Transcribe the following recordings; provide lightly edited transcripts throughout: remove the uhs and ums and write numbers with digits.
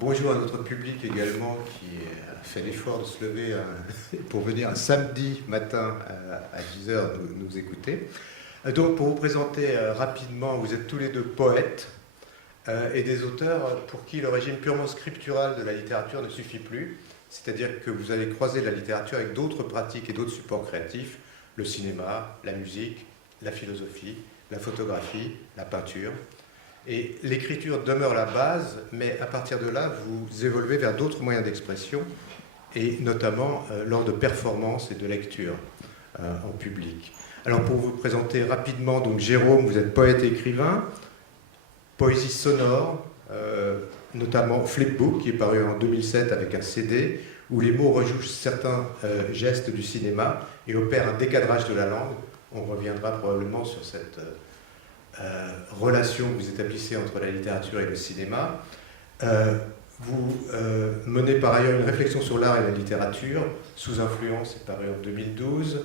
Bonjour à notre public également qui a fait l'effort de se lever pour venir un samedi matin à 10h nous écouter. Donc pour vous présenter rapidement, vous êtes tous les deux poètes et des auteurs pour qui le régime purement scriptural de la littérature ne suffit plus. C'est-à-dire que vous allez croiser la littérature avec d'autres pratiques et d'autres supports créatifs, le cinéma, la musique, la philosophie, la photographie, la peinture. Et l'écriture demeure la base, mais à partir de là, vous évoluez vers d'autres moyens d'expression, et notamment lors de performances et de lectures en public. Alors pour vous présenter rapidement, donc Jérôme, vous êtes poète et écrivain, poésie sonore, notamment Flipbook, qui est paru en 2007 avec un CD, où les mots rejouent certains gestes du cinéma et opèrent un décadrage de la langue. On reviendra probablement sur cette relation que vous établissez entre la littérature et le cinéma. Vous menez par ailleurs une réflexion sur l'art et la littérature, sous influence, c'est paru en 2012.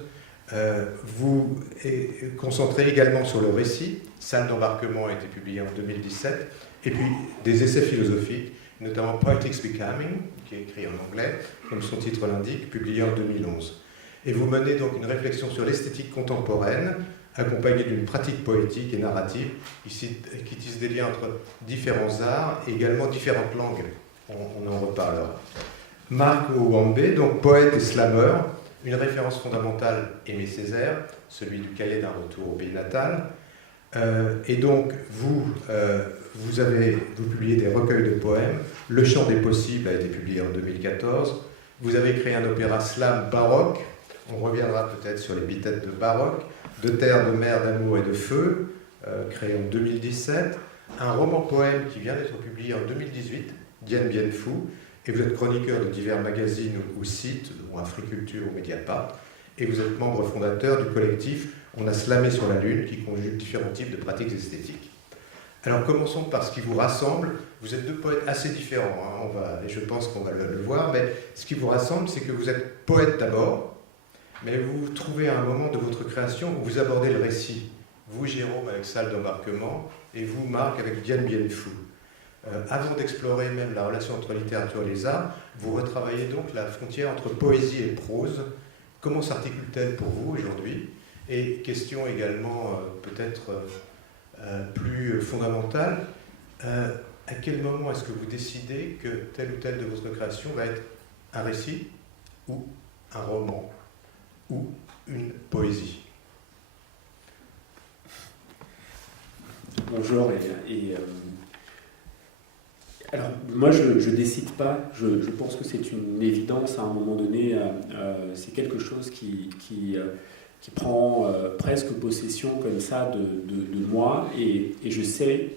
Vous êtes concentré également sur le récit. Salle d'embarquement a été publié en 2017. Et puis des essais philosophiques, notamment Politics Becoming, qui est écrit en anglais, comme son titre l'indique, publié en 2011. Et vous menez donc une réflexion sur l'esthétique contemporaine, accompagnée d'une pratique poétique et narrative, ici, qui tisse des liens entre différents arts et également différentes langues. On en reparlera. Marc Owambe, donc poète et slameur, une référence fondamentale, Aimé Césaire, celui du cahier d'un retour au pays natal. Et donc, vous publiez des recueils de poèmes. Le chant des possibles a été publié en 2014. Vous avez créé un opéra slam baroque. On reviendra peut-être sur l'épithète de baroque. De terre, de mer, d'amour et de feu, créé en 2017. Un roman-poème qui vient d'être publié en 2018, Dien Bien Phu. Et vous êtes chroniqueur de divers magazines ou sites, dont Africulture ou Mediapart. Et vous êtes membre fondateur du collectif On a slamé sur la Lune, qui conjugue différents types de pratiques esthétiques. Alors commençons par ce qui vous rassemble. Vous êtes deux poètes assez différents, et je pense qu'on va le voir, mais ce qui vous rassemble, c'est que vous êtes poète d'abord, mais vous vous trouvez à un moment de votre création où vous abordez le récit. Vous, Jérôme, avec Salle d'embarquement, et vous, Marc, avec Dien Bien Phu. Avant d'explorer même la relation entre littérature et les arts, vous retravaillez donc la frontière entre poésie et prose. Comment s'articule-t-elle pour vous aujourd'hui? Et question également peut-être plus fondamentale, à quel moment est-ce que vous décidez que telle ou telle de votre création va être un récit ou un roman ou une poésie? Bonjour, alors moi je décide pas, je pense que c'est une évidence à un moment donné, c'est quelque chose qui prend presque possession comme ça de moi, et je sais,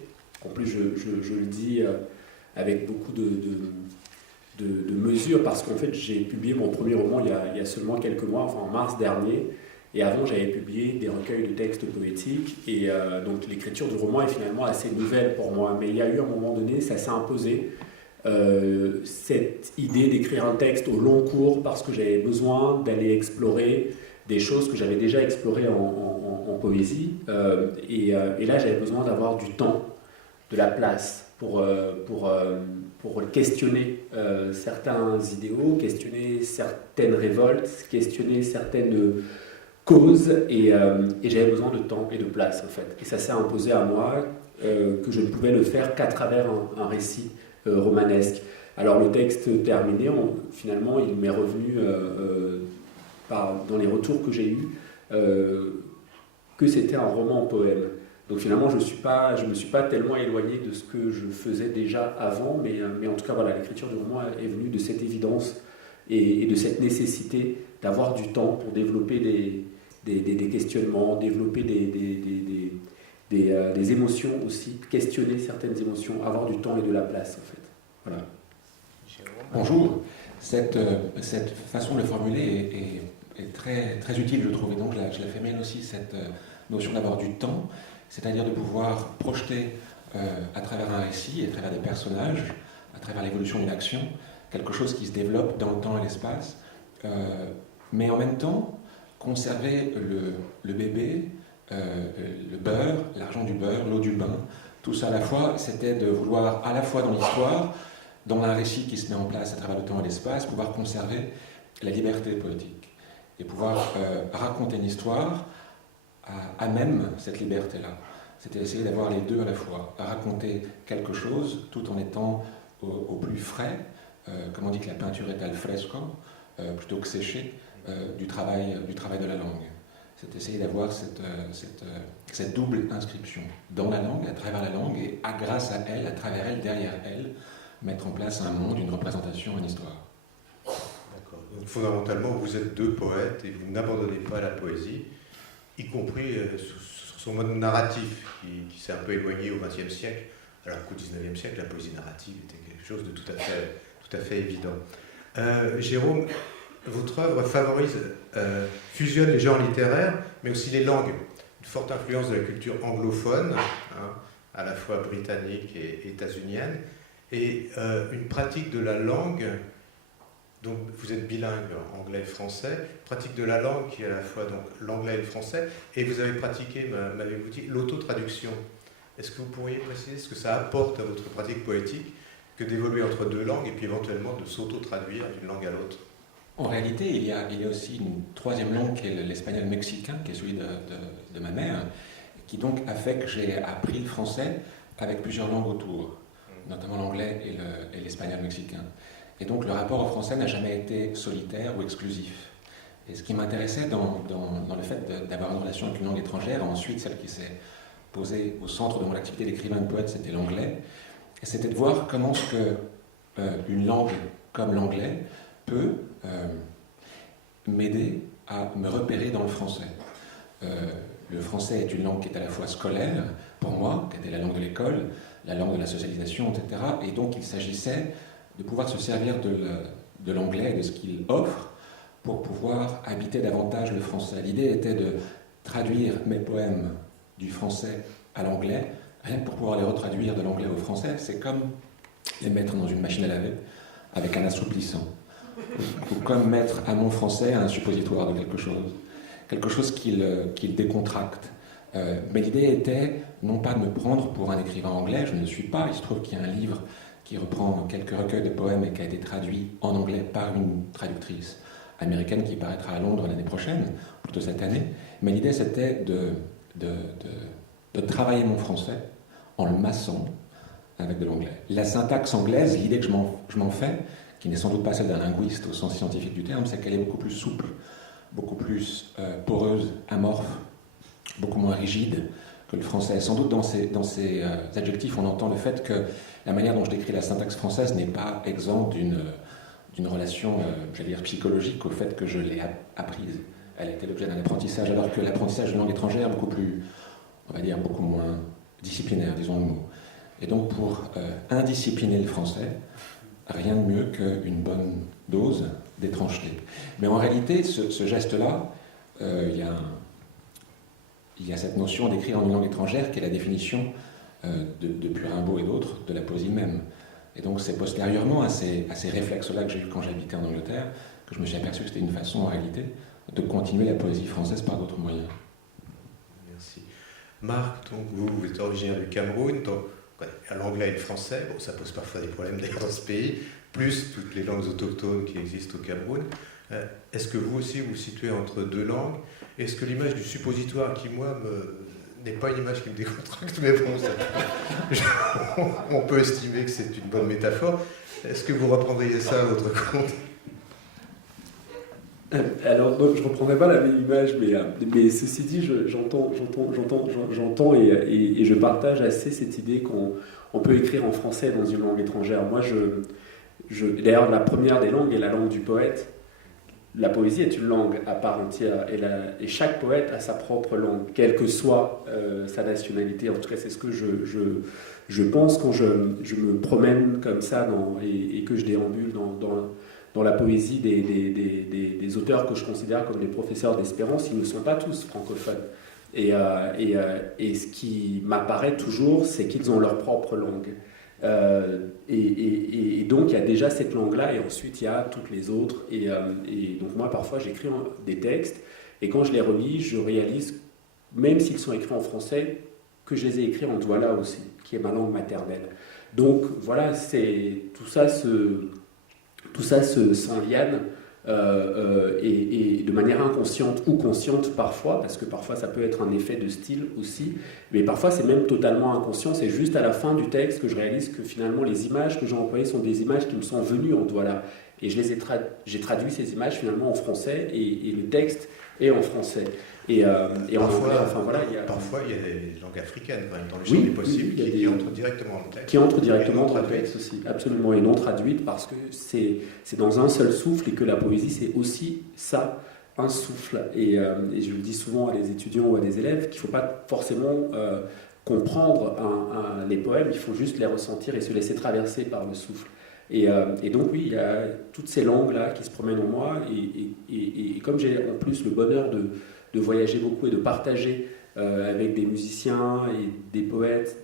en plus je le dis avec beaucoup de mesure, parce qu'en fait j'ai publié mon premier roman il y a seulement quelques mois, enfin en mars dernier, et avant j'avais publié des recueils de textes poétiques, et donc l'écriture du roman est finalement assez nouvelle pour moi, mais il y a eu un moment donné, ça s'est imposé, cette idée d'écrire un texte au long cours, parce que j'avais besoin d'aller explorer des choses que j'avais déjà explorées en poésie, et là j'avais besoin d'avoir du temps, de la place pour questionner certains idéaux, questionner certaines révoltes, questionner certaines causes, et j'avais besoin de temps et de place en fait. Et ça s'est imposé à moi que je ne pouvais le faire qu'à travers un récit romanesque. Alors le texte terminé, finalement il m'est revenu dans les retours que j'ai eus que c'était un roman-poème. Donc finalement, je me suis pas tellement éloigné de ce que je faisais déjà avant, mais en tout cas, voilà, l'écriture du roman est venue de cette évidence et de cette nécessité d'avoir du temps pour développer des questionnements, développer des émotions aussi, questionner certaines émotions, avoir du temps et de la place, en fait. Voilà. Bonjour. Cette façon de le formuler est très, très utile, je trouve, et donc je la fais mienne aussi, cette notion d'avoir du temps, c'est-à-dire de pouvoir projeter à travers un récit, à travers des personnages, à travers l'évolution d'une action, quelque chose qui se développe dans le temps et l'espace, mais en même temps conserver le bébé, le beurre, l'argent du beurre, l'eau du bain, tout ça à la fois, c'était de vouloir à la fois dans l'histoire, dans un récit qui se met en place à travers le temps et l'espace, pouvoir conserver la liberté poétique et pouvoir raconter une histoire à même cette liberté-là. C'était essayer d'avoir les deux à la fois, à raconter quelque chose tout en étant au plus frais, comme on dit que la peinture est al fresco, plutôt que séchée, du travail de la langue. C'est essayer d'avoir cette double inscription dans la langue, à travers la langue, et grâce à elle, à travers elle, derrière elle, mettre en place un monde, une représentation, une histoire. D'accord. Donc fondamentalement, vous êtes deux poètes et vous n'abandonnez pas la poésie, y compris sur son mode narratif, qui s'est un peu éloigné au XXe siècle, alors qu'au XIXe siècle, la poésie narrative était quelque chose de tout à fait évident. Jérôme, votre œuvre fusionne les genres littéraires, mais aussi les langues. Une forte influence de la culture anglophone, à la fois britannique et états-unienne, et une pratique de la langue, donc vous êtes bilingue anglais-français, pratique de la langue qui est à la fois donc l'anglais et le français, et vous avez pratiqué, m'avez-vous dit, l'autotraduction. Est-ce que vous pourriez préciser ce que ça apporte à votre pratique poétique que d'évoluer entre deux langues et puis éventuellement de s'auto-traduire d'une langue à l'autre? En réalité, il y a aussi une troisième langue qui est l'espagnol mexicain, qui est celui de ma mère, qui donc a fait que j'ai appris le français avec plusieurs langues autour, notamment l'anglais et l'espagnol mexicain. Et donc le rapport au français n'a jamais été solitaire ou exclusif. Et ce qui m'intéressait dans le fait d'avoir une relation avec une langue étrangère, ensuite celle qui s'est posée au centre de mon activité d'écrivain et de poète, c'était l'anglais, et c'était de voir comment une langue comme l'anglais peut m'aider à me repérer dans le français. Le français est une langue qui est à la fois scolaire, pour moi, qui était la langue de l'école, la langue de la socialisation, etc. Et donc il s'agissait de pouvoir se servir de l'anglais et de ce qu'il offre pour pouvoir habiter davantage le français. L'idée était de traduire mes poèmes du français à l'anglais, rien que pour pouvoir les retraduire de l'anglais au français. C'est comme les mettre dans une machine à laver avec un assouplissant. Ou comme mettre à mon français un suppositoire de quelque chose qu'il décontracte. Mais l'idée était non pas de me prendre pour un écrivain anglais, je ne le suis pas. Il se trouve qu'il y a un livre qui reprend quelques recueils de poèmes et qui a été traduit en anglais par une traductrice américaine qui paraîtra à Londres l'année prochaine, plutôt cette année. Mais l'idée c'était de travailler mon français en le massant avec de l'anglais. La syntaxe anglaise, l'idée que je m'en fais, qui n'est sans doute pas celle d'un linguiste au sens scientifique du terme, c'est qu'elle est beaucoup plus souple, beaucoup plus poreuse, amorphe, beaucoup moins rigide que le français. Sans doute dans ces adjectifs, on entend le fait que la manière dont je décris la syntaxe française n'est pas exempte d'une relation, j'allais dire, psychologique au fait que je l'ai apprise. Elle a été l'objet d'un apprentissage, alors que l'apprentissage d'une langue étrangère est beaucoup plus, on va dire, beaucoup moins disciplinaire, disons le mot. Et donc pour indiscipliner le français, rien de mieux qu'une bonne dose d'étrangeté. Mais en réalité, ce geste-là, il y a cette notion d'écrire en une langue étrangère qui est la définition depuis Rimbaud et d'autres de la poésie même. Et donc c'est postérieurement à ces réflexes-là que j'ai eu quand j'habitais en Angleterre que je me suis aperçu que c'était une façon en réalité de continuer la poésie française par d'autres moyens. Merci. Marc, donc vous êtes originaire du Cameroun, donc l'anglais et le français, bon, ça pose parfois des problèmes d'ailleurs dans ce pays, plus toutes les langues autochtones qui existent au Cameroun. Est-ce que vous aussi vous situez entre deux langues? Est-ce que l'image du suppositoire qui, moi, n'est pas une image qui me décontracte, mais bon, on peut estimer que c'est une bonne métaphore. Est-ce que vous reprendriez ça à votre compte? Alors, donc, je ne reprendrai pas la même image, mais ceci dit, j'entends et je partage assez cette idée qu'on peut écrire en français dans une langue étrangère. Moi, d'ailleurs, la première des langues est la langue du poète. La poésie est une langue à part entière, et chaque poète a sa propre langue, quelle que soit sa nationalité. En tout cas, c'est ce que je pense quand je me promène comme ça et que je déambule dans la poésie des auteurs que je considère comme des professeurs d'espérance. Ils ne sont pas tous francophones. Et ce qui m'apparaît toujours, c'est qu'ils ont leur propre langue. Et donc il y a déjà cette langue-là, et ensuite il y a toutes les autres. Et donc moi, parfois, j'écris des textes, et quand je les relis, je réalise, même s'ils sont écrits en français, que je les ai écrits en douala aussi, qui est ma langue maternelle. Donc voilà, tout ça s'enliane et de manière inconsciente ou consciente parfois, parce que parfois ça peut être un effet de style aussi, mais parfois c'est même totalement inconscient. C'est juste à la fin du texte que je réalise que finalement les images que j'ai employées sont des images qui me sont venues en voilà. Et j'ai traduit ces images finalement en français et le texte est en français. Et en anglais, enfin voilà, parfois il y a des langues africaines quand même, dans le champ des possibles qui entrent directement dans le texte. Qui entrent directement dans le texte aussi, absolument, et non traduites parce que c'est dans un seul souffle et que la poésie c'est aussi ça, un souffle. Et je le dis souvent à des étudiants ou à des élèves qu'il ne faut pas forcément comprendre les poèmes, il faut juste les ressentir et se laisser traverser par le souffle. Et donc oui, il y a toutes ces langues-là qui se promènent en moi, et comme j'ai en plus le bonheur de voyager beaucoup et de partager avec des musiciens et des poètes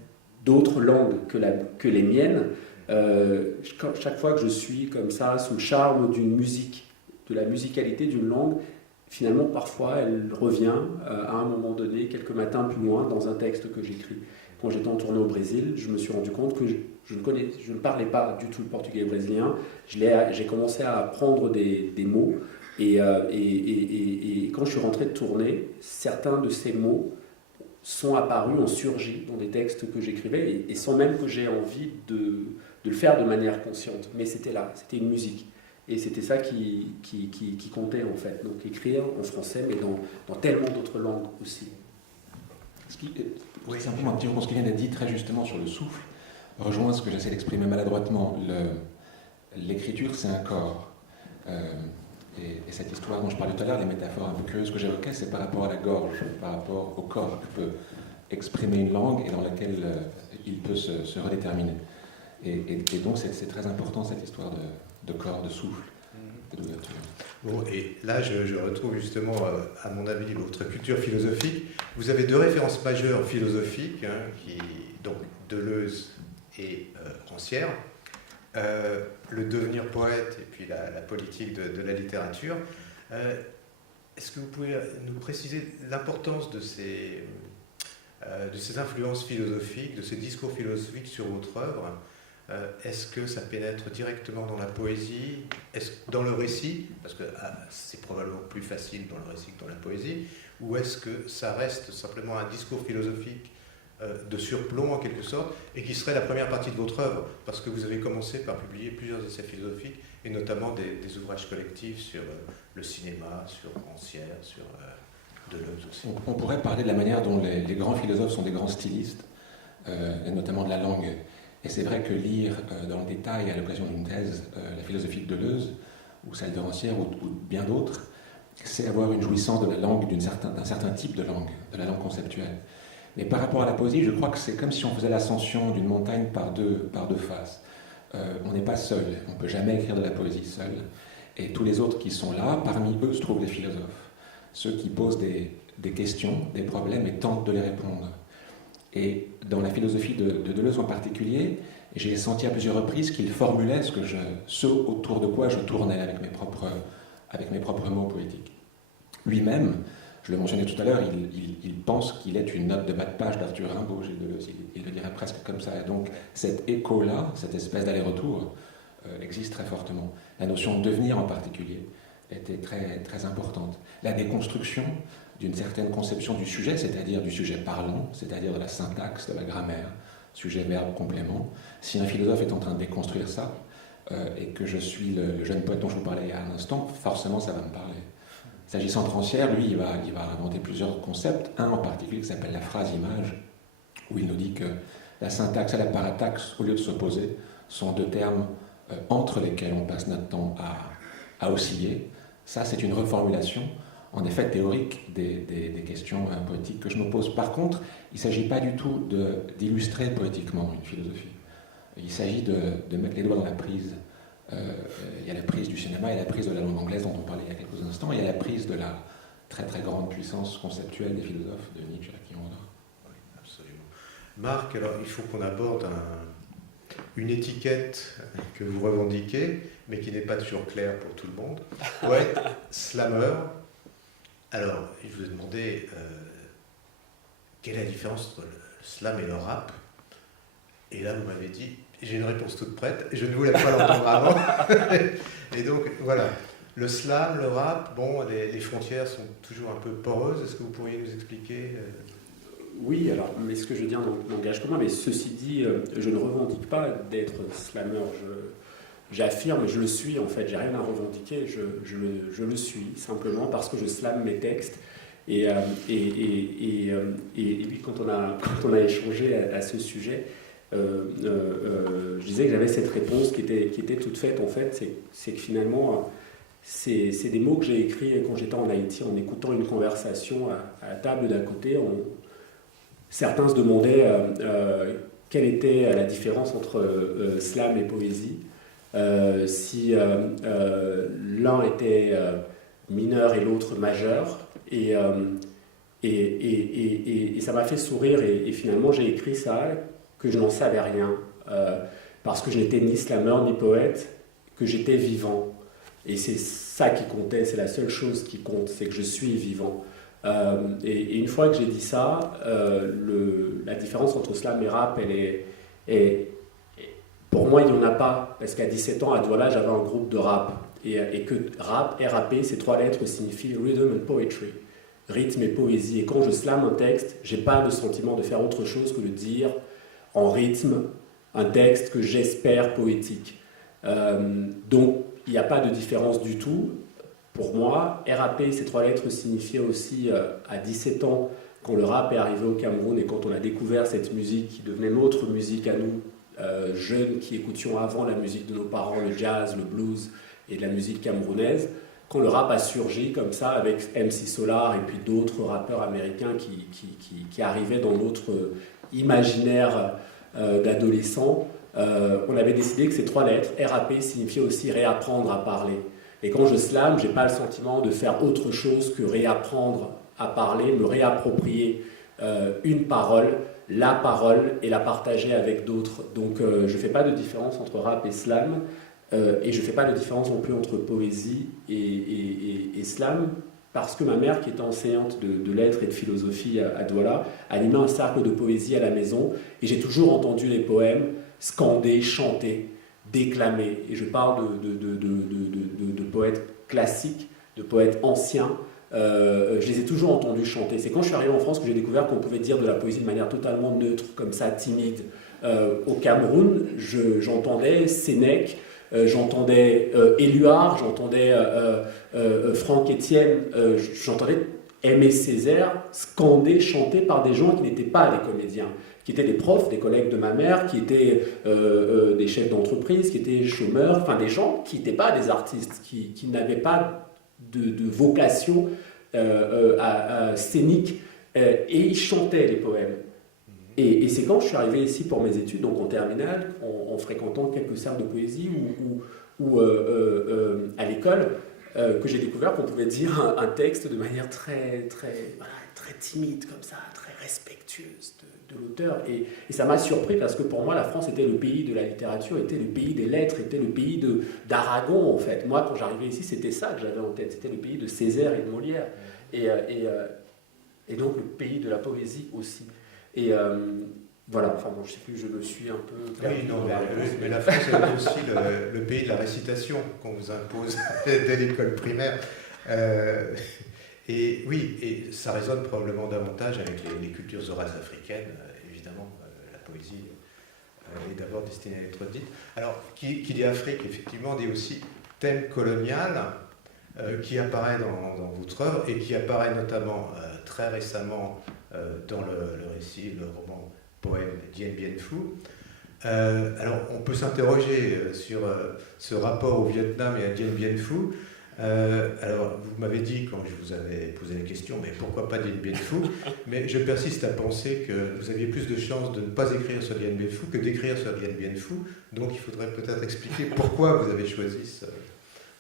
d'autres langues que les miennes, chaque fois que je suis comme ça sous le charme d'une musique, de la musicalité d'une langue, finalement parfois elle revient à un moment donné, quelques matins plus loin, dans un texte que j'écris. Quand j'étais en tournée au Brésil, je me suis rendu compte que je ne parlais pas du tout le portugais brésilien. J'ai commencé à apprendre des mots. Et quand je suis rentré de tournée, certains de ces mots sont apparus, ont surgi dans des textes que j'écrivais, et sans même que j'aie envie de le faire de manière consciente. Mais c'était là, c'était une musique. Et c'était ça qui comptait en fait. Donc écrire en français, mais dans tellement d'autres langues aussi. Oui, simplement un petit mot pour ce qui vient d'être dit très justement sur le souffle, rejoint ce que j'essaie d'exprimer maladroitement. L'écriture, c'est un corps. Et cette histoire dont je parlais tout à l'heure, les métaphores un peu curieuses que j'évoquais, c'est par rapport à la gorge, par rapport au corps que peut exprimer une langue et dans laquelle il peut se redéterminer. Et donc c'est très important cette histoire de corps, de souffle et d'ouverture. Bon, et là, je retrouve justement, à mon avis, votre culture philosophique. Vous avez deux références majeures philosophiques, donc Deleuze et Rancière. Le devenir poète et puis la politique de la littérature. Est-ce que vous pouvez nous préciser l'importance de ces influences philosophiques, de ces discours philosophiques sur votre œuvre? Est-ce que ça pénètre directement dans la poésie? Est-ce dans le récit? Parce que c'est probablement plus facile dans le récit que dans la poésie. Ou est-ce que ça reste simplement un discours philosophique de surplomb en quelque sorte, et qui serait la première partie de votre œuvre, parce que vous avez commencé par publier plusieurs essais philosophiques, et notamment des ouvrages collectifs sur le cinéma, sur Rancière, sur Deleuze aussi. On pourrait parler de la manière dont les grands philosophes sont des grands stylistes, et notamment de la langue. Et c'est vrai que lire dans le détail, à l'occasion d'une thèse, la philosophie de Deleuze, ou celle de Rancière, ou bien d'autres, c'est avoir une jouissance de la langue, d'un certain type de langue, de la langue conceptuelle. Mais par rapport à la poésie, je crois que c'est comme si on faisait l'ascension d'une montagne par deux faces. On n'est pas seul, on ne peut jamais écrire de la poésie seul. Et tous les autres qui sont là, parmi eux se trouvent des philosophes. Ceux qui posent des questions, des problèmes et tentent de les répondre. Et dans la philosophie de Deleuze en particulier, j'ai senti à plusieurs reprises qu'il formulait ce autour de quoi je tournais avec mes propres mots poétiques. Lui-même, je le mentionnais tout à l'heure, il pense qu'il est une note de bas de page d'Arthur Rimbaud chez Deleuze. Il le dirait presque comme ça. Et donc cet écho-là, cette espèce d'aller-retour, existe très fortement. La notion de devenir en particulier était très, très importante. La déconstruction d'une certaine conception du sujet, c'est-à-dire du sujet parlant, c'est-à-dire de la syntaxe, de la grammaire, sujet, verbe, complément. Si un philosophe est en train de déconstruire ça, et que je suis le jeune poète dont je vous parlais il y a un instant, forcément ça va me parler. S'agissant de Rancière, lui, il va inventer plusieurs concepts. Un en particulier qui s'appelle la phrase-image, où il nous dit que la syntaxe et la parataxe, au lieu de s'opposer, sont deux termes entre lesquels on passe notre temps à osciller. Ça, c'est une reformulation, en effet théorique, des questions poétiques que je me pose. Par contre, il ne s'agit pas du tout d'illustrer poétiquement une philosophie. Il s'agit de mettre les doigts dans la prise. Il y a la prise du cinéma, il y a la prise de la langue anglaise dont on parlait il y a quelques instants, il y a la prise de la très très grande puissance conceptuelle des philosophes de Nietzsche à qui on a. Oui, absolument. Marc, alors il faut qu'on aborde une étiquette que vous revendiquez, mais qui n'est pas toujours claire pour tout le monde. Poète, slammer. Alors, je vous ai demandé quelle est la différence entre le slam et le rap. Et là, vous m'avez dit, j'ai une réponse toute prête, je ne voulais pas l'entendre avant. Et donc, voilà. Le slam, le rap, bon, les frontières sont toujours un peu poreuses. Est-ce que vous pourriez nous expliquer Oui, alors, mais ce que je veux dire n'engage que moi, mais ceci dit, je ne revendique pas d'être slammer. J'affirme, je le suis en fait, j'ai rien à revendiquer, je le suis, simplement parce que je slame mes textes. Et puis quand on a échangé à ce sujet, je disais que j'avais cette réponse qui était toute faite en fait, c'est que finalement, c'est des mots que j'ai écrits quand j'étais en Haïti, en écoutant une conversation à la table d'à côté. Certains se demandaient quelle était la différence entre slam et poésie. Si l'un était mineur et l'autre majeur, et ça m'a fait sourire, et finalement j'ai écrit ça, que je n'en savais rien, parce que je n'étais ni slammer ni poète, que j'étais vivant. Et c'est ça qui comptait, c'est la seule chose qui compte, c'est que je suis vivant. Et une fois que j'ai dit ça, la différence entre slam et rap, pour moi, il n'y en a pas, parce qu'à 17 ans, à Douala, j'avais un groupe de rap. Et que rap, R-A-P, ces 3 lettres signifient Rhythm and Poetry, rythme et poésie. Et quand je slame un texte, je n'ai pas le sentiment de faire autre chose que de dire en rythme un texte que j'espère poétique. Donc, il n'y a pas de différence du tout. Pour moi, R-A-P, ces 3 lettres signifiaient aussi, à 17 ans, quand le rap est arrivé au Cameroun et quand on a découvert cette musique qui devenait notre musique à nous, jeunes qui écoutions avant la musique de nos parents, le jazz, le blues et de la musique camerounaise, quand le rap a surgi comme ça avec MC Solar et puis d'autres rappeurs américains qui arrivaient dans notre imaginaire d'adolescents, on avait décidé que ces 3 lettres, R-A-P, signifiaient aussi réapprendre à parler. Et quand je slame, je n'ai pas le sentiment de faire autre chose que réapprendre à parler, me réapproprier une parole, la parole, et la partager avec d'autres. Donc je ne fais pas de différence entre rap et slam, et je ne fais pas de différence non plus entre poésie et slam, parce que ma mère, qui était enseignante de lettres et de philosophie à Douala, animait un cercle de poésie à la maison, et j'ai toujours entendu les poèmes scandés, chantés, déclamés. Et je parle de poètes classiques, de poètes anciens. Je les ai toujours entendus chanter. C'est quand je suis arrivé en France que j'ai découvert qu'on pouvait dire de la poésie de manière totalement neutre, comme ça, timide. Au Cameroun, j'entendais Sénèque, j'entendais Éluard, j'entendais Franck Etienne, j'entendais Aimé Césaire scandé, chanté par des gens qui n'étaient pas des comédiens, qui étaient des profs, des collègues de ma mère, qui étaient des chefs d'entreprise, qui étaient chômeurs, enfin des gens qui n'étaient pas des artistes, qui n'avaient pas de vocation scénique, et ils chantaient les poèmes. Et c'est quand je suis arrivé ici pour mes études, donc en terminale, en fréquentant quelques cercles de poésie ou à l'école, que j'ai découvert qu'on pouvait dire un texte de manière très timide, comme ça, très respectueuse de l'auteur. Et ça m'a surpris parce que pour moi, la France était le pays de la littérature, était le pays des lettres, était le pays d'Aragon, en fait. Moi, quand j'arrivais ici, c'était ça que j'avais en tête. C'était le pays de Césaire et de Molière. Et donc le pays de la poésie aussi. Et voilà, enfin bon, je sais plus, je me suis un peu... Oui, non, mais la France est aussi le pays de la récitation qu'on vous impose dès l'école primaire. Et oui, et ça résonne probablement davantage avec les cultures orales africaines. Évidemment, la poésie est d'abord destinée à être dite. Alors, qui dit Afrique, effectivement, dit aussi thème colonial, qui apparaît dans votre œuvre et qui apparaît notamment très récemment dans le récit, le roman poème Dien Bien Phu. Alors, on peut s'interroger sur ce rapport au Vietnam et à Dien Bien Phu. Alors, vous m'avez dit, quand je vous avais posé la question, mais pourquoi pas Dien Bien Phu? Mais je persiste à penser que vous aviez plus de chances de ne pas écrire sur Dien Bien Phu que d'écrire sur Dien Bien Phu. Donc, il faudrait peut-être expliquer pourquoi vous avez choisi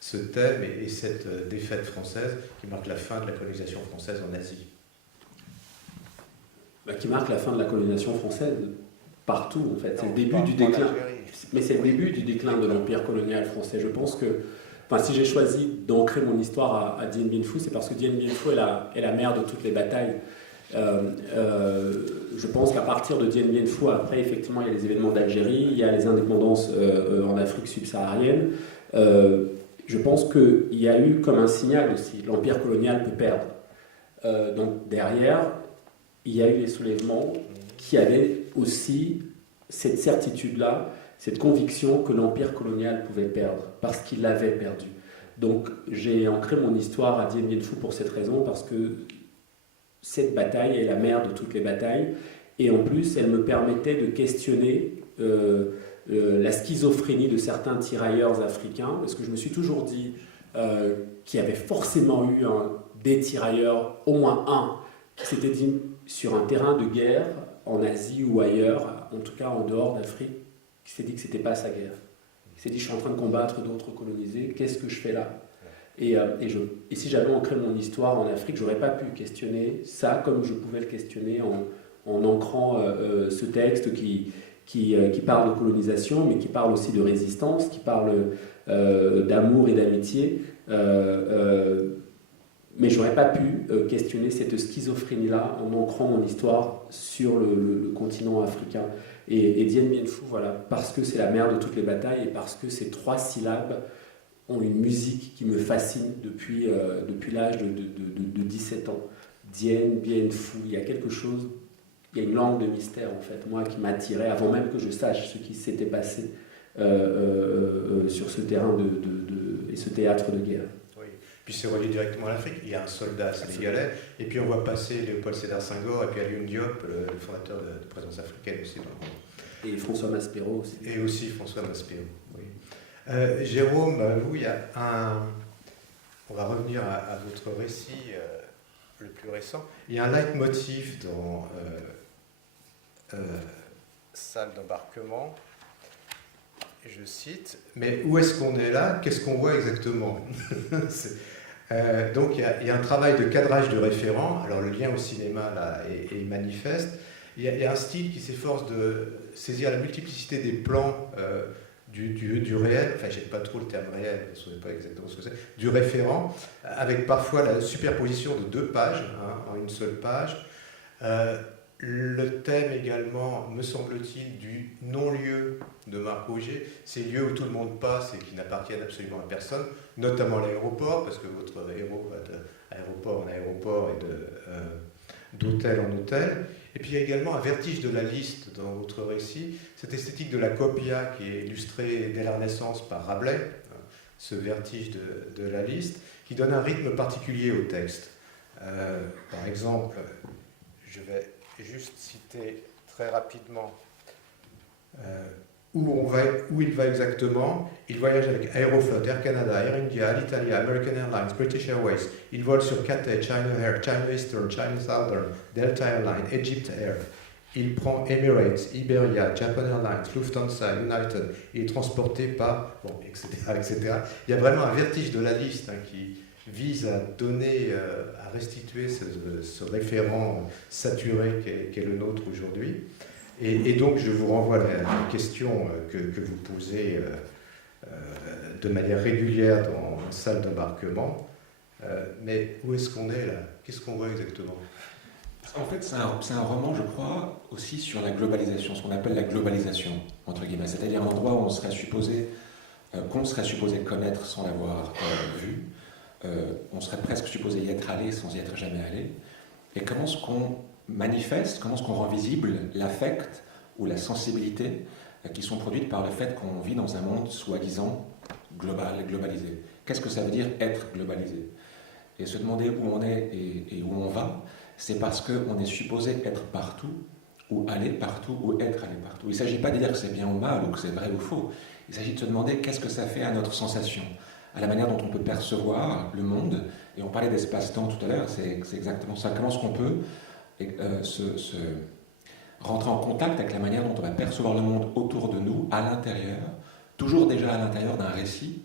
ce thème et cette défaite française qui marque la fin de la colonisation française en Asie. Qui marque la fin de la colonisation française partout, en fait. C'est le début du déclin. Mais c'est le début du déclin de l'empire colonial français. Je pense que, si j'ai choisi d'ancrer mon histoire à Dien Bien Phu, c'est parce que Dien Bien Phu est la mère de toutes les batailles. Je pense qu'à partir de Dien Bien Phu, après, effectivement, il y a les événements d'Algérie, il y a les indépendances en Afrique subsaharienne. Je pense qu'il y a eu comme un signal aussi, l'empire colonial peut perdre. Donc derrière, il y a eu les soulèvements qui avaient aussi cette certitude-là, cette conviction que l'empire colonial pouvait perdre, parce qu'il l'avait perdu. Donc j'ai ancré mon histoire à Dien Bien Phu pour cette raison, parce que cette bataille est la mère de toutes les batailles, et en plus elle me permettait de questionner la schizophrénie de certains tirailleurs africains, parce que je me suis toujours dit qu'il y avait forcément eu des tirailleurs, au moins un, qui s'était dit sur un terrain de guerre, en Asie ou ailleurs, en tout cas en dehors d'Afrique, qui s'est dit que c'était pas sa guerre. Il s'est dit, je suis en train de combattre d'autres colonisés, qu'est-ce que je fais là ? Et si j'avais ancré mon histoire en Afrique, j'aurais pas pu questionner ça comme je pouvais le questionner en ancrant ce texte qui parle de colonisation, mais qui parle aussi de résistance, qui parle d'amour et d'amitié. Mais j'aurais pas pu questionner cette schizophrénie-là en ancrant mon histoire sur le continent africain. Et Dien Bien Phu, voilà, parce que c'est la mère de toutes les batailles et parce que ces 3 syllabes ont une musique qui me fascine depuis l'âge de 17 ans. Dien Bien Phu, il y a quelque chose, il y a une langue de mystère en fait, moi qui m'attirait avant même que je sache ce qui s'était passé sur ce terrain et ce théâtre de guerre. Puis c'est relié directement à l'Afrique. Il y a un soldat sénégalais, et puis on voit passer Léopold Sédar Senghor, et puis Alioune Diop, le fondateur de Présence africaine aussi. Et François Maspero aussi. Et aussi François Maspero, oui. Jérôme, vous, il y a on va revenir à votre récit le plus récent. Il y a un leitmotiv dans Salle d'embarquement. Je cite, mais où est-ce qu'on est là? Qu'est-ce qu'on voit exactement? Donc il y a un travail de cadrage de référent. Alors le lien au cinéma là, est manifeste. Il y a un style qui s'efforce de saisir la multiplicité des plans du réel, enfin j'aime pas trop le terme réel, je ne sais pas exactement ce que c'est, du référent, avec parfois la superposition de 2 pages, en une seule page. Le thème également, me semble-t-il, du non-lieu de Marc Auger, ces lieux où tout le monde passe et qui n'appartiennent absolument à personne, notamment l'aéroport, parce que votre héros va d'aéroport en aéroport et d'hôtel en hôtel. Et puis il y a également un vertige de la liste dans votre récit, cette esthétique de la copia qui est illustrée dès la Renaissance par Rabelais, ce vertige de la liste, qui donne un rythme particulier au texte. Par exemple, je vais juste citer très rapidement où il va exactement. Il voyage avec Aeroflot, Air Canada, Air India, Alitalia, American Airlines, British Airways. Il vole sur Cathay, China Air, China Eastern, China Southern, Delta Airlines, Egypt Air. Il prend Emirates, Iberia, Japan Airlines, Lufthansa, United. Il est transporté par... Bon, etc., etc. Il y a vraiment un vertige de la liste qui vise à donner, à restituer ce référent saturé qu'est le nôtre aujourd'hui. Et donc, je vous renvoie à la question que vous posez de manière régulière dans la salle d'embarquement. Mais où est-ce qu'on est là? Qu'est-ce qu'on voit exactement? En fait, c'est un roman, je crois, aussi sur la globalisation, ce qu'on appelle la globalisation, entre guillemets. C'est-à-dire un endroit où qu'on serait supposé connaître sans l'avoir vu. On serait presque supposé y être allé sans y être jamais allé. Et comment est-ce qu'on manifeste, comment est-ce qu'on rend visible l'affect ou la sensibilité qui sont produites par le fait qu'on vit dans un monde soi-disant global et globalisé. Qu'est-ce que ça veut dire être globalisé? Et se demander où on est et où on va, c'est parce qu'on est supposé être partout, ou aller partout, ou être allé partout. Il ne s'agit pas de dire que c'est bien ou mal, ou que c'est vrai ou faux. Il s'agit de se demander qu'est-ce que ça fait à notre sensation, à la manière dont on peut percevoir le monde. Et on parlait d'espace-temps tout à l'heure, c'est exactement ça. Comment est-ce qu'on peut se rentrer en contact avec la manière dont on va percevoir le monde autour de nous, à l'intérieur, toujours déjà à l'intérieur d'un récit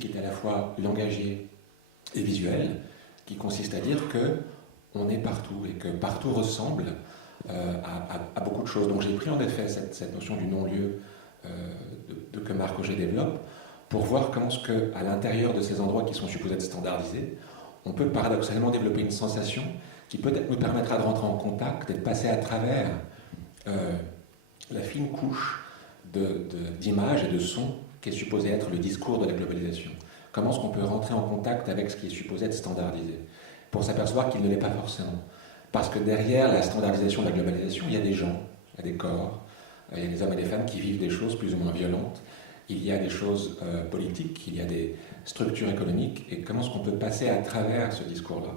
qui est à la fois langagier et visuel, qui consiste à dire qu'on est partout et que partout ressemble à beaucoup de choses. Donc j'ai pris en effet cette notion du non-lieu que Marc Auger développe pour voir comment ce qu'à l'intérieur de ces endroits qui sont supposés être standardisés, on peut paradoxalement développer une sensation qui peut-être nous permettra de rentrer en contact et de passer à travers la fine couche d'images et de sons qui est supposé être le discours de la globalisation. Comment est-ce qu'on peut rentrer en contact avec ce qui est supposé être standardisé, pour s'apercevoir qu'il ne l'est pas forcément. Parce que derrière la standardisation de la globalisation, il y a des gens, il y a des corps, il y a des hommes et des femmes qui vivent des choses plus ou moins violentes, il y a des choses politiques, il y a des structures économiques, et comment est-ce qu'on peut passer à travers ce discours-là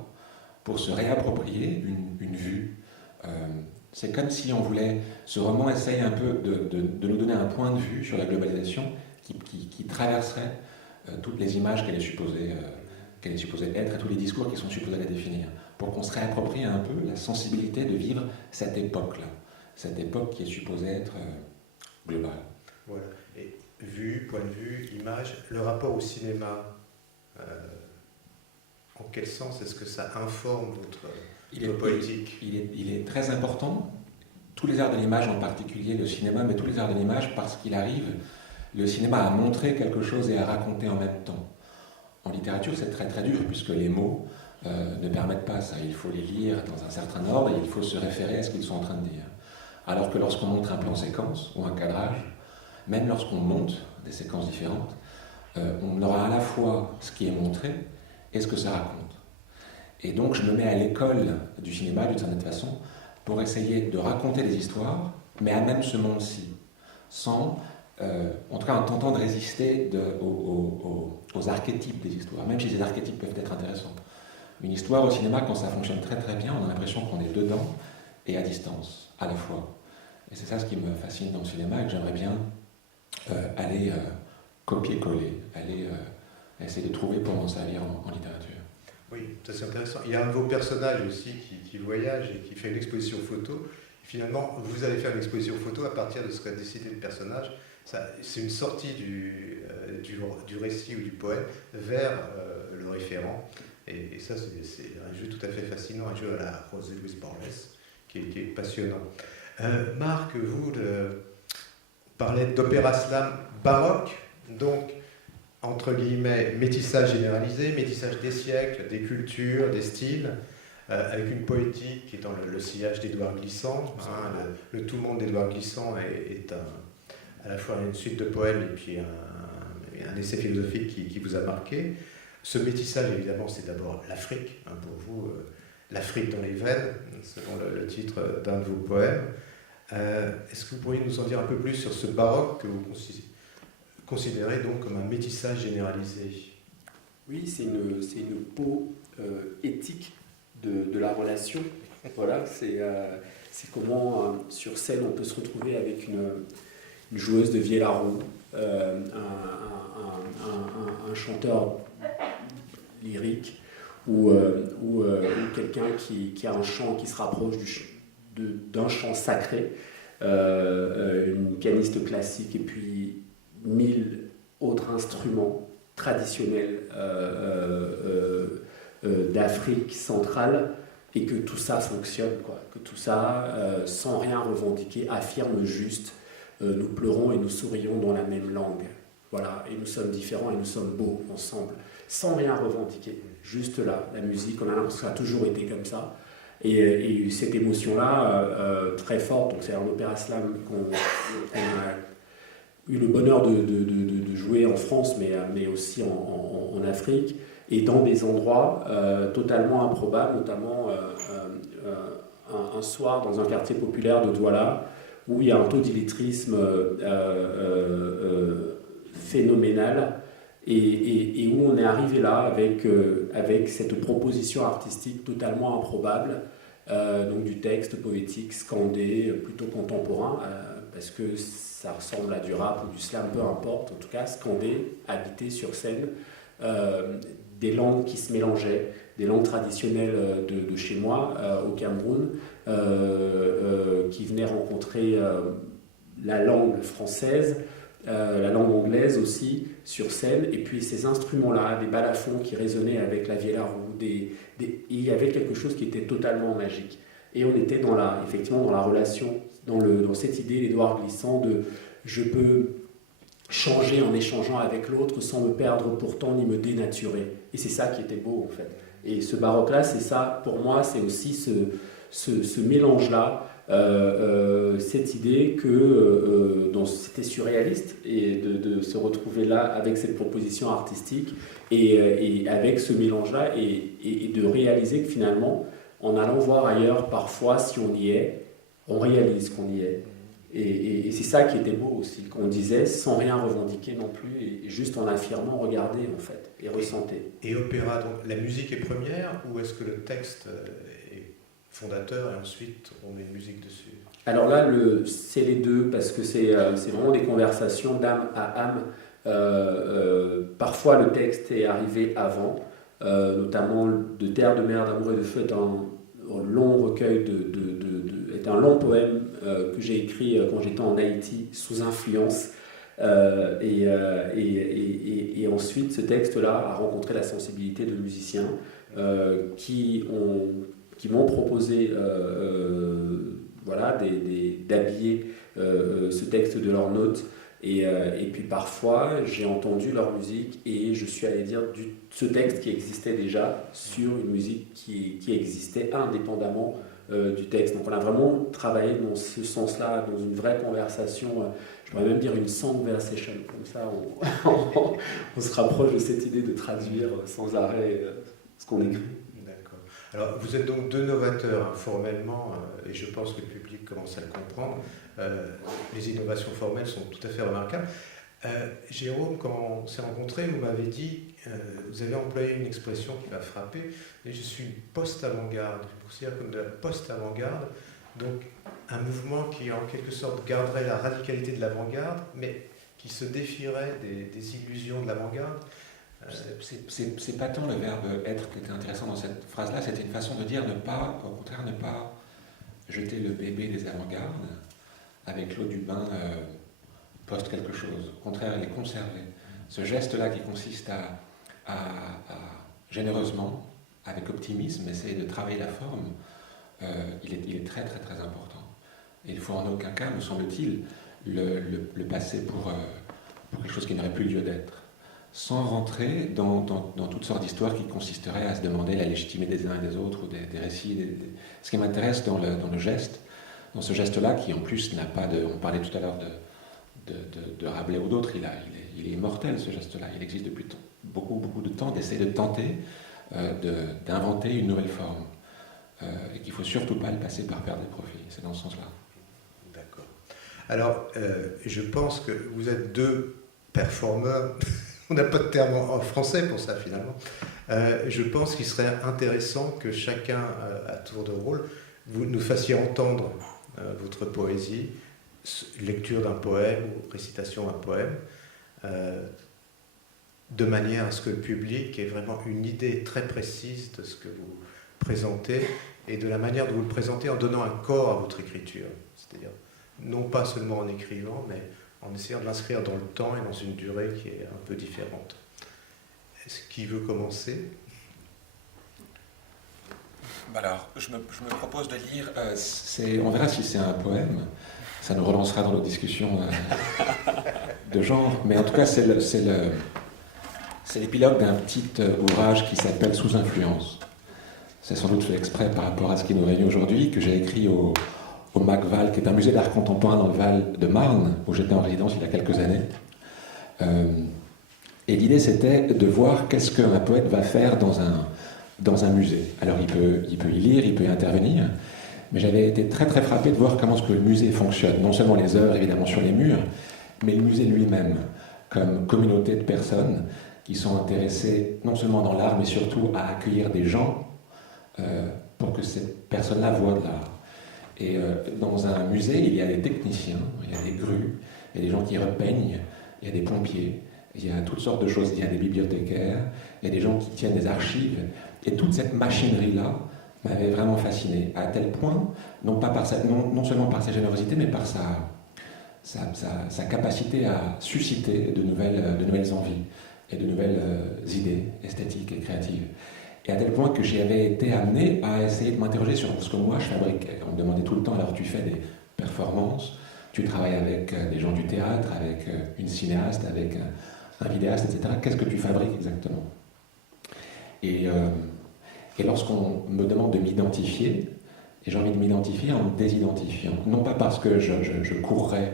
pour se réapproprier une vue. C'est comme si on voulait, ce roman essaye un peu de nous donner un point de vue sur la globalisation qui traverserait toutes les images qu'elle est supposée être et tous les discours qui sont supposés la définir, pour qu'on se réapproprie un peu la sensibilité de vivre cette époque-là, cette époque qui est supposée être globale. Voilà. Et vue, point de vue, image, le rapport au cinéma, en quel sens est-ce que ça informe votre poétique ? Il est très important, tous les arts de l'image en particulier, le cinéma, mais tous les arts de l'image, parce qu'il arrive, le cinéma à montrer quelque chose et à raconter en même temps. En littérature, c'est très très dur, puisque les mots ne permettent pas ça. Il faut les lire dans un certain ordre et il faut se référer à ce qu'ils sont en train de dire. Alors que lorsqu'on montre un plan séquence ou un cadrage, même lorsqu'on monte des séquences différentes, on aura à la fois ce qui est montré et ce que ça raconte. Et donc je me mets à l'école du cinéma d'une certaine façon pour essayer de raconter des histoires, mais à même ce monde-ci, sans, en tout cas en tentant de résister aux archétypes des histoires, même si ces archétypes peuvent être intéressants. Une histoire au cinéma, quand ça fonctionne très très bien, on a l'impression qu'on est dedans et à distance, à la fois. Et c'est ça ce qui me fascine dans le cinéma et que j'aimerais bien aller copier-coller, aller essayer de trouver pour m'en servir en littérature. Oui, ça c'est intéressant. Il y a un de vos personnages aussi qui voyage et qui fait une exposition photo. Et finalement, vous allez faire une exposition photo à partir de ce qu'a décidé le personnage. C'est une sortie du récit ou du poème vers le référent. Et ça, c'est un jeu tout à fait fascinant, un jeu à la José Luis Borges, qui est passionnant. Marc, vous parlez d'opéra slam baroque, donc entre guillemets métissage généralisé, métissage des siècles, des cultures, des styles, avec une poétique qui est dans le sillage d'Édouard Glissant. Le Tout le monde d'Édouard Glissant est à la fois une suite de poèmes et puis un essai philosophique qui vous a marqué. Ce métissage, évidemment, c'est d'abord l'Afrique, pour vous, l'Afrique dans les veines, selon le titre d'un de vos poèmes. Est-ce que vous pourriez nous en dire un peu plus sur ce baroque que vous considérez donc comme un métissage généralisé ? Oui, c'est une peau éthique de la relation. Voilà, c'est comment sur scène on peut se retrouver avec une joueuse de viellaro, un chanteur lyrique ou quelqu'un qui a un chant qui se rapproche d'un chant sacré, une pianiste classique et puis 1000 autres instruments traditionnels d'Afrique centrale, et que tout ça fonctionne, quoi. Que tout ça, sans rien revendiquer, affirme juste nous pleurons et nous sourions dans la même langue. Voilà, et nous sommes différents et nous sommes beaux ensemble, sans rien revendiquer. Juste là, la musique, on a l'impression que ça a toujours été comme ça. Et cette émotion-là, très forte, donc c'est un opéra slam qu'on a eu le bonheur de jouer en France, mais aussi en Afrique, et dans des endroits totalement improbables, notamment un soir dans un quartier populaire de Douala, où il y a un taux d'illettrisme phénoménal, et où on est arrivé là avec cette proposition artistique totalement improbable, donc du texte poétique scandé, plutôt contemporain, parce que ça ressemble à du rap ou du slam, peu importe, en tout cas scandé, habité sur scène, des langues qui se mélangeaient, des langues traditionnelles de chez moi, au Cameroun, qui venaient rencontrer la langue française, la langue anglaise aussi, sur scène, et puis ces instruments-là, des balafons qui résonnaient avec la viellaro, il y avait quelque chose qui était totalement magique. Et on était effectivement dans la relation, dans cette idée, l'Édouard Glissant, de je peux changer en échangeant avec l'autre sans me perdre pourtant ni me dénaturer. Et c'est ça qui était beau en fait. Et ce baroque-là, c'est ça, pour moi, c'est aussi ce mélange-là, cette idée que dont c'était surréaliste et de se retrouver là avec cette proposition artistique et avec ce mélange-là et de réaliser que finalement, en allant voir ailleurs, parfois, si on y est, on réalise qu'on y est. Et c'est ça qui était beau aussi, qu'on disait sans rien revendiquer non plus, et juste en affirmant, regardez en fait, et ressentez. Et opéra, donc la musique est première ou est-ce que le texte est fondateur et ensuite on met une musique dessus? Alors là, c'est les deux, parce que c'est vraiment des conversations d'âme à âme. Parfois le texte est arrivé avant, notamment de Terre, de mer, d'amour et de feu est un long recueil est un long poème que j'ai écrit quand j'étais en Haïti sous influence. Et ensuite, ce texte-là a rencontré la sensibilité de musiciens qui m'ont proposé voilà, d'habiller ce texte de leurs notes. Et puis parfois, j'ai entendu leur musique et je suis allé dire ce texte qui existait déjà sur une musique qui existait indépendamment du texte. Donc on a vraiment travaillé dans ce sens-là, dans une vraie conversation, je pourrais même dire une song-versation, comme ça on se rapproche de cette idée de traduire sans arrêt ce qu'on écrit. D'accord. Alors vous êtes donc deux novateurs hein, formellement, et je pense que le public commence à le comprendre. Les innovations formelles sont tout à fait remarquables. Jérôme, quand on s'est rencontrés, vous m'avez dit, vous avez employé une expression qui m'a frappé, mais je suis une post-avant-garde, je me considère comme de la post-avant-garde, donc un mouvement qui en quelque sorte garderait la radicalité de l'avant-garde, mais qui se défierait des illusions de l'avant-garde. C'est pas tant le verbe être qui était intéressant dans cette phrase-là, c'était une façon de dire au contraire, ne pas jeter le bébé des avant-gardes avec l'eau du bain post quelque chose. Au contraire, les conserver. Ce geste-là qui consiste à généreusement, avec optimisme, essayer de travailler la forme, il est très très très important. Et il ne faut en aucun cas, me semble-t-il, le passer pour quelque chose qui n'aurait plus lieu d'être. Sans rentrer dans toutes sortes d'histoires qui consisteraient à se demander la légitimité des uns et des autres, ou des récits. Ce qui m'intéresse dans le geste, dans ce geste-là, qui en plus n'a pas de... On parlait tout à l'heure de Rabelais ou d'autres, il est immortel ce geste-là. Il existe depuis beaucoup de temps, d'essayer de tenter d'inventer une nouvelle forme. Et qu'il ne faut surtout pas le passer par perdre des profits. C'est dans ce sens-là. D'accord. Alors, je pense que vous êtes deux performeurs... On n'a pas de terme en français pour ça finalement. Je pense qu'il serait intéressant que chacun, à tour de rôle, vous nous fassiez entendre votre poésie, lecture d'un poème ou récitation d'un poème, de manière à ce que le public ait vraiment une idée très précise de ce que vous présentez et de la manière dont vous le présentez en donnant un corps à votre écriture. C'est-à-dire, non pas seulement en écrivant, mais en essayant de l'inscrire dans le temps et dans une durée qui est un peu différente. Est-ce qui veut commencer ? Alors, je me propose de lire, on verra si c'est un poème, ça nous relancera dans nos discussions de genre, mais en tout cas c'est l'épilogue d'un petit ouvrage qui s'appelle Sous influence. C'est sans doute fait exprès par rapport à ce qui nous réunit aujourd'hui, que j'ai écrit au MAC-Val, qui est un musée d'art contemporain dans le Val-de-Marne, où j'étais en résidence il y a quelques années. Et l'idée, c'était de voir qu'est-ce qu'un poète va faire dans un musée. Alors, il peut y lire, il peut y intervenir, mais j'avais été très très frappé de voir comment est-ce que le musée fonctionne. Non seulement les œuvres, évidemment, sur les murs, mais le musée lui-même, comme communauté de personnes qui sont intéressées non seulement dans l'art, mais surtout à accueillir des gens pour que ces personnes-là voient de l'art. Et dans un musée, il y a des techniciens, il y a des grues, il y a des gens qui repeignent, il y a des pompiers, il y a toutes sortes de choses, il y a des bibliothécaires, il y a des gens qui tiennent des archives. Et toute cette machinerie-là m'avait vraiment fasciné, à tel point, non seulement par sa générosité, mais par sa capacité à susciter de nouvelles envies et de nouvelles idées esthétiques et créatives. Et à tel point que j'avais été amené à essayer de m'interroger sur ce que moi je fabrique. On me demandait tout le temps, alors tu fais des performances, tu travailles avec des gens du théâtre, avec une cinéaste, avec un vidéaste, etc. Qu'est-ce que tu fabriques exactement ? Et Et lorsqu'on me demande de m'identifier, et j'ai envie de m'identifier en me désidentifiant, non pas parce que je courrais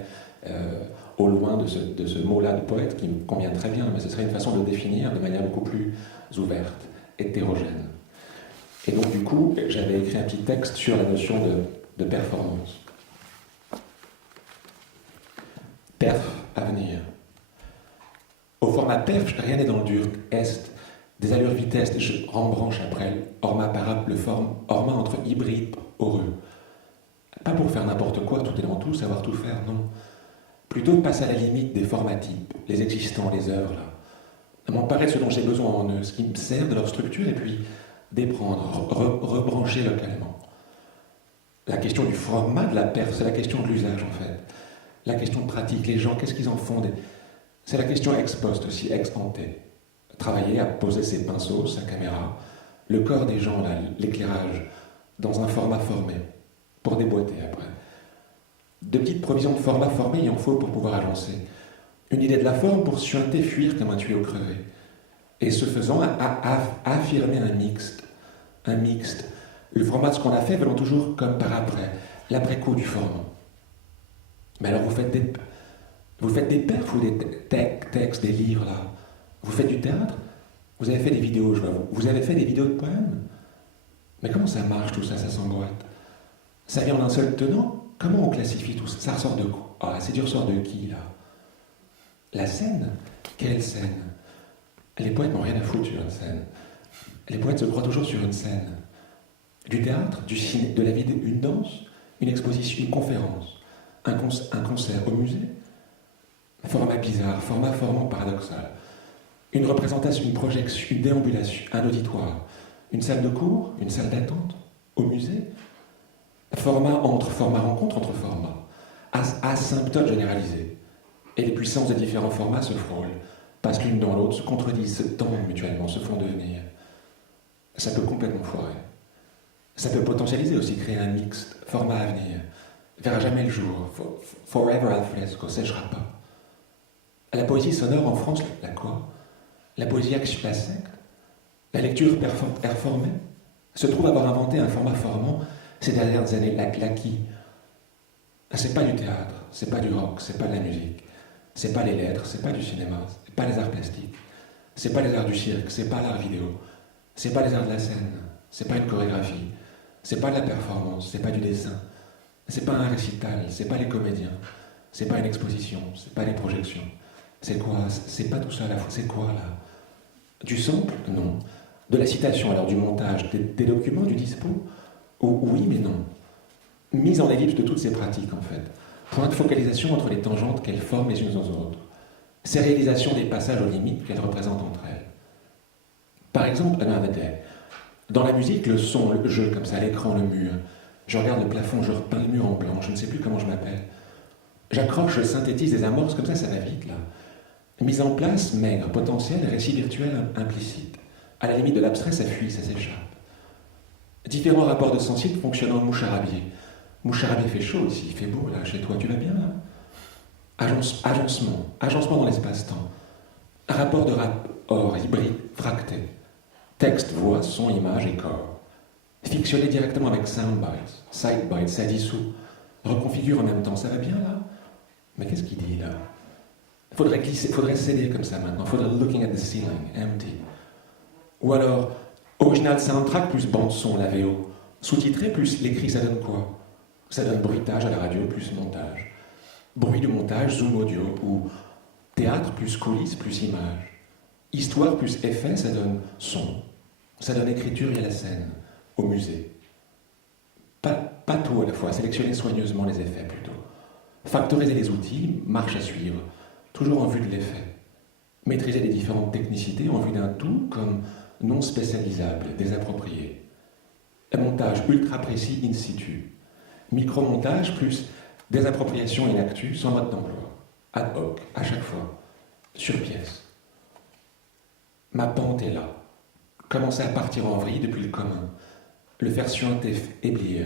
au loin de ce mot-là de poète qui me convient très bien, mais ce serait une façon de le définir de manière beaucoup plus ouverte, hétérogène. Et donc du coup, j'avais écrit un petit texte sur la notion de performance. Perf, avenir. Au format perf, rien n'est dans le dur. Est, des allures vitesse, je rembranche après. Orma para, le forme, orma entre hybride, heureux. Pas pour faire n'importe quoi, tout est dans tout, savoir tout faire, non. Plutôt passe à la limite des formats types, les existants, les œuvres, là. M'emparer de ce dont j'ai besoin en eux, ce qui me sert de leur structure, et puis déprendre, rebrancher localement. La question du format de la perf, c'est la question de l'usage, en fait. La question de pratique, les gens, qu'est-ce qu'ils en font C'est la question ex post aussi, ex ante. Travailler à poser ses pinceaux, sa caméra, le corps des gens, là, l'éclairage, dans un format formé, pour déboîter après. De petites provisions de format formé, il en faut pour pouvoir agencer. Une idée de la forme pour suinter, fuir comme un tuyau crevé. Et ce faisant, affirmer un mixte. Un mixte. Le format de ce qu'on a fait venant toujours comme par après, l'après-coup du format. Mais alors vous faites des perfs ou des textes, des livres là. Vous faites du théâtre. Vous avez fait des vidéos, je vois. Vous avez fait des vidéos de poèmes. Mais comment ça marche tout ça, ça s'emboîte? Ça vient d'un seul tenant? Comment on classifie tout ça? Ça ressort de quoi? Ah, c'est du ressort de qui là? La scène? Quelle scène? Les poètes n'ont rien à foutre sur une scène. Les poètes se croient toujours sur une scène. Du théâtre, du ciné, de la vidéo, une danse, une exposition, une conférence, un concert au musée. Format bizarre, format formant paradoxal. Une représentation, une projection, une déambulation, un auditoire, une salle de cours, une salle d'attente, au musée. Format rencontre entre formats. Asymptote généralisé. Et les puissances des différents formats se frôlent, passent l'une dans l'autre, se contredisent, se tendent mutuellement, se font devenir. Ça peut complètement foirer. Ça peut potentialiser aussi, créer un mixte, format à venir. Verra jamais le jour, forever al fresco, séchera pas. La poésie sonore en France, la quoi? La poésie action, la secte? La lecture performée se trouve avoir inventé un format formant ces dernières années, l'acquis. C'est pas du théâtre, c'est pas du rock, c'est pas de la musique, c'est pas les lettres, c'est pas du cinéma, c'est pas les arts plastiques, c'est pas les arts du cirque, c'est pas l'art vidéo, c'est pas les arts de la scène, c'est pas une chorégraphie, c'est pas de la performance, c'est pas du dessin, c'est pas un récital, c'est pas les comédiens, c'est pas une exposition, c'est pas les projections. C'est quoi? C'est pas tout ça à la fois, c'est quoi là? Du sample? Non. De la citation, alors du montage, des documents, du dispo? Oui, mais non. Mise en ellipse de toutes ces pratiques, en fait. Point de focalisation entre les tangentes qu'elles forment les unes aux autres. Ces réalisations des passages aux limites qu'elles représentent entre elles. Par exemple, Another Day. Dans la musique, le son, le jeu, comme ça, à l'écran, le mur. Je regarde le plafond, je repeins le mur en blanc, je ne sais plus comment je m'appelle. J'accroche, je synthétise des amorces, comme ça va vite, là. Mise en place, maigre, potentiel, récit virtuel implicite. À la limite de l'abstrait, ça fuit, ça s'échappe. Différents rapports de sensibles fonctionnant en moucharabier. Moucharabier fait chaud ici, il fait beau là, chez toi, tu vas bien là? Agencement dans l'espace-temps. Rapport de rapport hybride, fracté. Texte, voix, son, image et corps. Fictionné directement avec soundbites, sidebites, ça dissout. Reconfigure en même temps, ça va bien là? Mais qu'est-ce qu'il dit là? Faudrait glisser, faudrait céder comme ça maintenant, faudrait looking at the ceiling, empty. Ou alors, original soundtrack plus bande-son, la VO. Sous-titré plus l'écrit, ça donne quoi? Ça donne bruitage à la radio plus montage. Bruit de montage, zoom audio, ou théâtre plus coulisses plus image. Histoire plus effet, ça donne son. Ça donne écriture et la scène, au musée. Pas tout à la fois, sélectionner soigneusement les effets plutôt. Factoriser les outils, marche à suivre, toujours en vue de l'effet. Maîtriser les différentes technicités en vue d'un tout comme non spécialisable, désapproprié. Un montage ultra précis in situ. Micro-montage plus désappropriation inactus sans mode d'emploi. Ad hoc, à chaque fois. Sur pièce. Ma pente est là. Commencer à partir en vrille depuis le commun. Le faire suinter, éblir.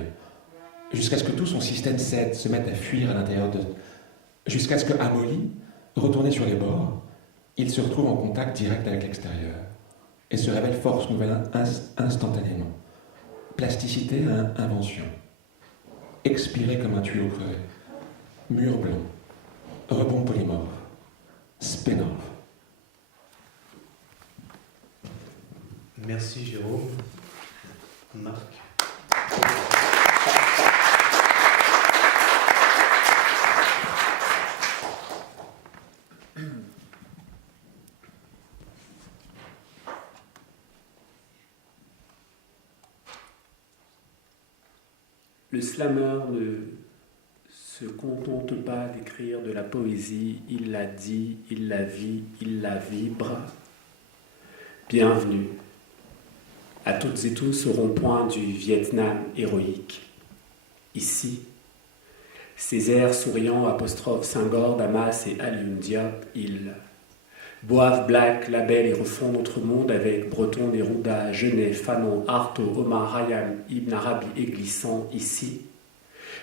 Jusqu'à ce que tout son système cède, se mette à fuir à l'intérieur de... Jusqu'à ce que, amolli, retourné sur les bords, il se retrouve en contact direct avec l'extérieur. et se révèle force nouvelle instantanément. Plasticité à invention. Expiré comme un tuyau crevé. Mur blanc. Rebond polymorphe. Spin-off. Merci Jérôme. Marc. Le slammer ne se contente pas d'écrire de la poésie, il la dit, il la vit, il la vibre. Bienvenue à toutes et tous au rond-point du Vietnam héroïque. Ici, Césaire souriant apostrophe Senghor, Damas et Alioune Diop, ils boivent Black, Label et refont notre monde avec Breton, Neruda, Genet, Fanon, Artaud, Omar, Khayyam, Ibn Arabi et Glissant. Ici,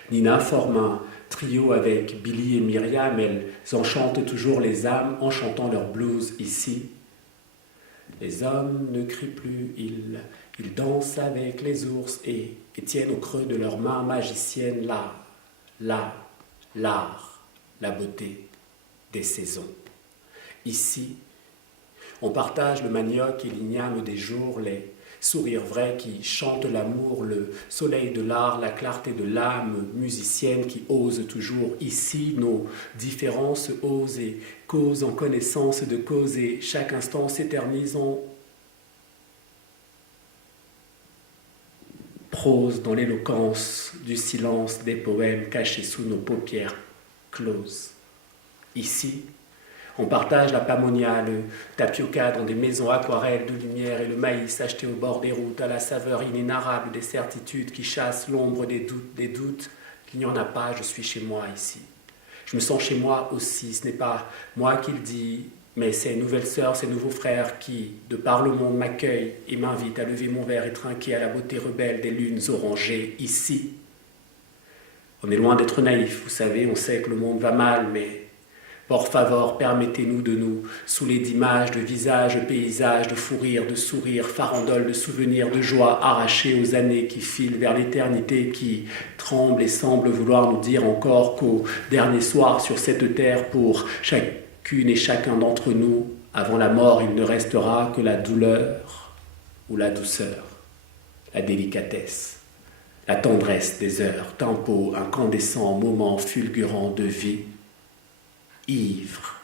Nina forme un trio avec Billy et Myriam, elles enchantent toujours les âmes en chantant leur blues. Ici, les hommes ne crient plus, ils dansent avec les ours et tiennent au creux de leurs mains magiciennes l'art, la beauté des saisons. Ici, on partage le manioc et l'igname des jours, les sourires vrais qui chantent l'amour, le soleil de l'art, la clarté de l'âme musicienne qui ose toujours. Ici, nos différences osent et causent en connaissance de cause et chaque instant s'éternise en prose dans l'éloquence du silence des poèmes cachés sous nos paupières closes. Ici, on partage la pamonia, le tapioca dans des maisons aquarelles de lumière et le maïs acheté au bord des routes à la saveur inénarrable des certitudes qui chassent l'ombre des doutes qu'il n'y en a pas, je suis chez moi ici. Je me sens chez moi aussi, ce n'est pas moi qui le dis, mais ces nouvelles sœurs, ces nouveaux frères qui, de par le monde, m'accueillent et m'invitent à lever mon verre et trinquer à la beauté rebelle des lunes orangées ici. On est loin d'être naïf, vous savez, on sait que le monde va mal, mais por favor, permettez-nous de nous saouler d'images, de visages, de paysages, de fous rires, de sourires, farandoles, de souvenirs, de joie arrachés aux années qui filent vers l'éternité, qui tremblent et semblent vouloir nous dire encore qu'au dernier soir sur cette terre, pour chacune et chacun d'entre nous, avant la mort, il ne restera que la douleur ou la douceur, la délicatesse, la tendresse des heures, tempo incandescent, moment fulgurant de vie, ivre,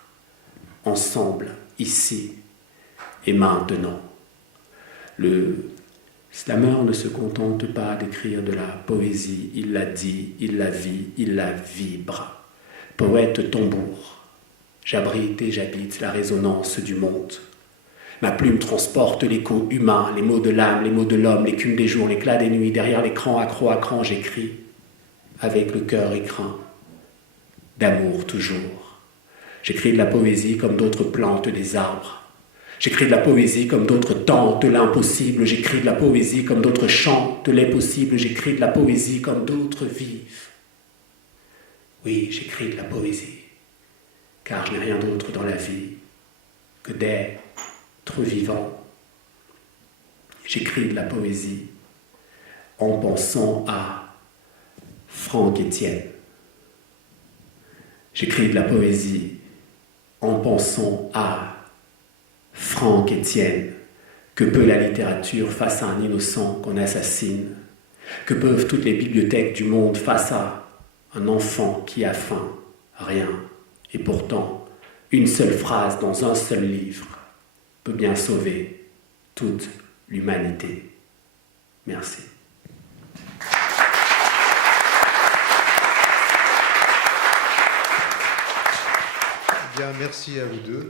ensemble, ici et maintenant. Le slammer ne se contente pas d'écrire de la poésie, il la dit, il la vit, il la vibre. Poète tambour, j'abrite et j'habite la résonance du monde. Ma plume transporte l'écho humain, les mots de l'âme, les mots de l'homme, l'écume des jours, l'éclat des nuits. Derrière l'écran, accro à cran, j'écris, avec le cœur écrin, d'amour toujours. J'écris de la poésie comme d'autres plantent des arbres. J'écris de la poésie comme d'autres tentent l'impossible. J'écris de la poésie comme d'autres chantent les possibles. J'écris de la poésie comme d'autres vivent. Oui, j'écris de la poésie, car je n'ai rien d'autre dans la vie que d'être vivant. J'écris de la poésie en pensant à Franck Etienne. J'écris de la poésie en pensant à Franck Etienne. Que peut la littérature face à un innocent qu'on assassine? Que peuvent toutes les bibliothèques du monde face à un enfant qui a faim? Rien. Et pourtant, une seule phrase dans un seul livre peut bien sauver toute l'humanité. Merci. Bien, merci à vous deux.